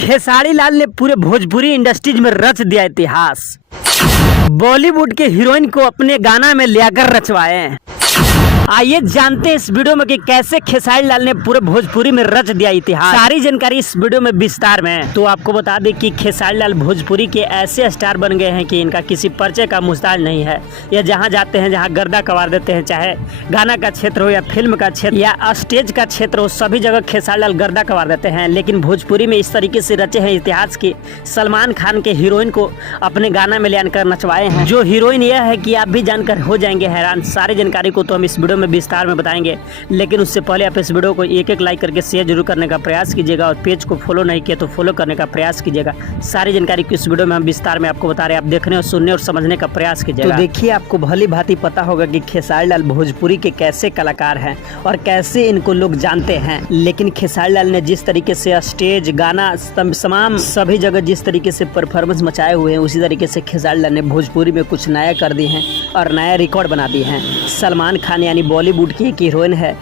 खेसारी लाल ने पूरे भोजपुरी इंडस्ट्रीज में रच दिया इतिहास। बॉलीवुड के हीरोइन को अपने गाना में लेकर रचवाए। आइए जानते हैं इस वीडियो में कि कैसे खेसारी लाल ने पूरे भोजपुरी में रच दिया इतिहास। सारी जानकारी इस वीडियो में विस्तार में। तो आपको बता दें कि खेसारी लाल भोजपुरी के ऐसे स्टार बन गए हैं कि इनका किसी परिचय का मुस्ताज नहीं है। यह जहां जाते हैं जहां गर्दा कवार देते हैं, चाहे गाना का क्षेत्र हो या फिल्म का क्षेत्र या स्टेज का क्षेत्र हो, सभी जगह खेसारी लाल गर्दा कवार देते हैं। लेकिन भोजपुरी में इस तरीके से रचे हैं इतिहास की सलमान खान के हीरोइन को अपने गाना में ले आकर नचवाए हैं। जो हीरोइन यह है कि आप भी जानकर हो जाएंगे हैरान। सारी जानकारी को तो हम इस वीडियो में विस्तार में बताएंगे, लेकिन उससे पहले आप इस वीडियो को एक लाइक करके शेयर जरूर करने का प्रयास कीजिएगा और पेज को फॉलो नहीं किया तो फॉलो करने का प्रयास कीजिएगा। सारी जानकारी को इस वीडियो में हम विस्तार में आपको बता रहे हैं, आप देखने और सुनने और समझने का प्रयास कीजिएगा। तो देखिए, आपको भली भांति पता होगा कि खेसारी लाल भोजपुरी के कैसे कलाकार हैं और कैसे इनको लोग जानते हैं। लेकिन खेसारी लाल ने जिस तरीके से स्टेज, गाना, तमाम सभी जगह जिस तरीके से परफॉर्मेंस मचाए हुए हैं, उसी तरीके से खेसारी लाल ने भोजपुरी में कुछ नया कर दिए हैं और नया रिकॉर्ड बना दिए हैं। सलमान खान यानी बॉलीवुड की एक हीरोइन है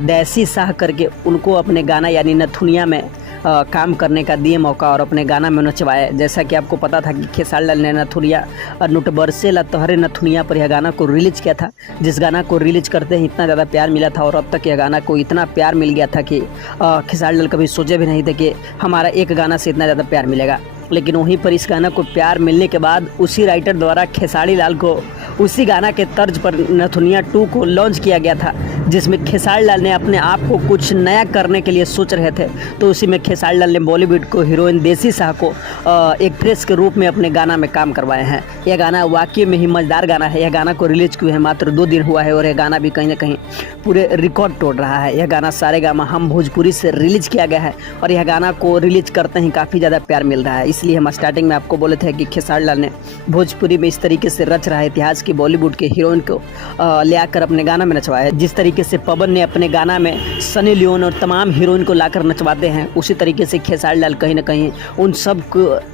देसी शाह करके, उनको अपने गाना यानी नथुनिया में काम करने का दिए मौका और अपने गाना में नचवाए। जैसा कि आपको पता था कि खेसारी लाल ने नथुनिया और नुटबरसे ला तोहरे नथुनिया पर यह गाना को रिलीज किया था, जिस गाना को रिलीज करते ही इतना ज़्यादा प्यार मिला था और अब तक यह गाना को इतना प्यार मिल गया था कि खेसारी लाल कभी सोचे भी नहीं थे कि हमारा एक गाना से इतना ज़्यादा प्यार मिलेगा। लेकिन वहीं पर इस गाना को प्यार मिलने के बाद उसी राइटर द्वारा खेसारी लाल को उसी गाना के तर्ज पर नथुनिया 2 को लॉन्च किया गया था, जिसमें खेसारी लाल ने अपने आप को कुछ नया करने के लिए सोच रहे थे। तो उसी में खेसारी लाल ने बॉलीवुड को हीरोइन देसी शाह को एक्ट्रेस के रूप में अपने गाना में काम करवाए हैं। यह गाना वाकई में ही मज़ेदार गाना है। यह गाना को रिलीज किए हैं मात्र 2 दिन हुआ है और यह गाना भी कहीं ना कहीं पूरे रिकॉर्ड तोड़ रहा है। यह गाना सारेगामा हम भोजपुरी से रिलीज किया गया है और यह गाना को रिलीज करते ही काफ़ी ज़्यादा प्यार मिल रहा है। इसलिए हम स्टार्टिंग में आपको बोले थे कि खेसारी लाल ने भोजपुरी में इस तरीके से रच रहा है इतिहास की बॉलीवुड के हीरोइन को ले आकर अपने गाना में नचवाया। जिस तरीके से पवन ने अपने गाना में सनी लियोन और तमाम हीरोइन को लाकर नचवाते हैं, उसी तरीके से खेसारी लाल कहीं ना कहीं उन सब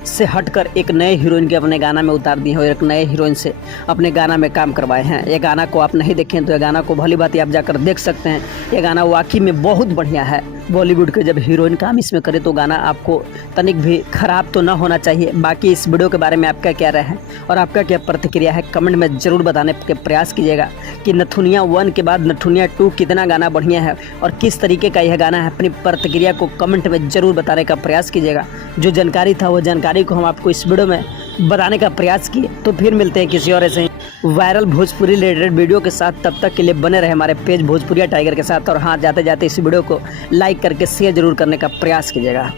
से हटकर एक नए हीरोइन के अपने गाना में उतार दिए हैं और एक नए हीरोइन से अपने गाना में काम करवाए हैं। ये गाना को आप नहीं देखें तो यह गाना को भली भांति आप जाकर देख सकते हैं। यह गाना वाकई में बहुत बढ़िया है। बॉलीवुड के जब हीरोइन काम इसमें करे तो गाना आपको तनिक भी खराब तो ना होना चाहिए। बाकी इस वीडियो के बारे में आपका क्या राय है और आपका क्या प्रतिक्रिया है, कमेंट में ज़रूर बताने के प्रयास कीजिएगा कि नथुनिया 1 के बाद नथुनिया 2 कितना गाना बढ़िया है और किस तरीके का यह गाना है। अपनी प्रतिक्रिया को कमेंट में ज़रूर बताने का प्रयास कीजिएगा। जो जानकारी था वो जानकारी को हम आपको इस वीडियो में बताने का प्रयास किए। तो फिर मिलते हैं किसी और ऐसे वायरल भोजपुरी रिलेटेड वीडियो के साथ। तब तक के लिए बने रहे हमारे पेज भोजपुरिया टाइगर के साथ। और हाँ, जाते जाते इस वीडियो को लाइक करके शेयर जरूर करने का प्रयास कीजिएगा।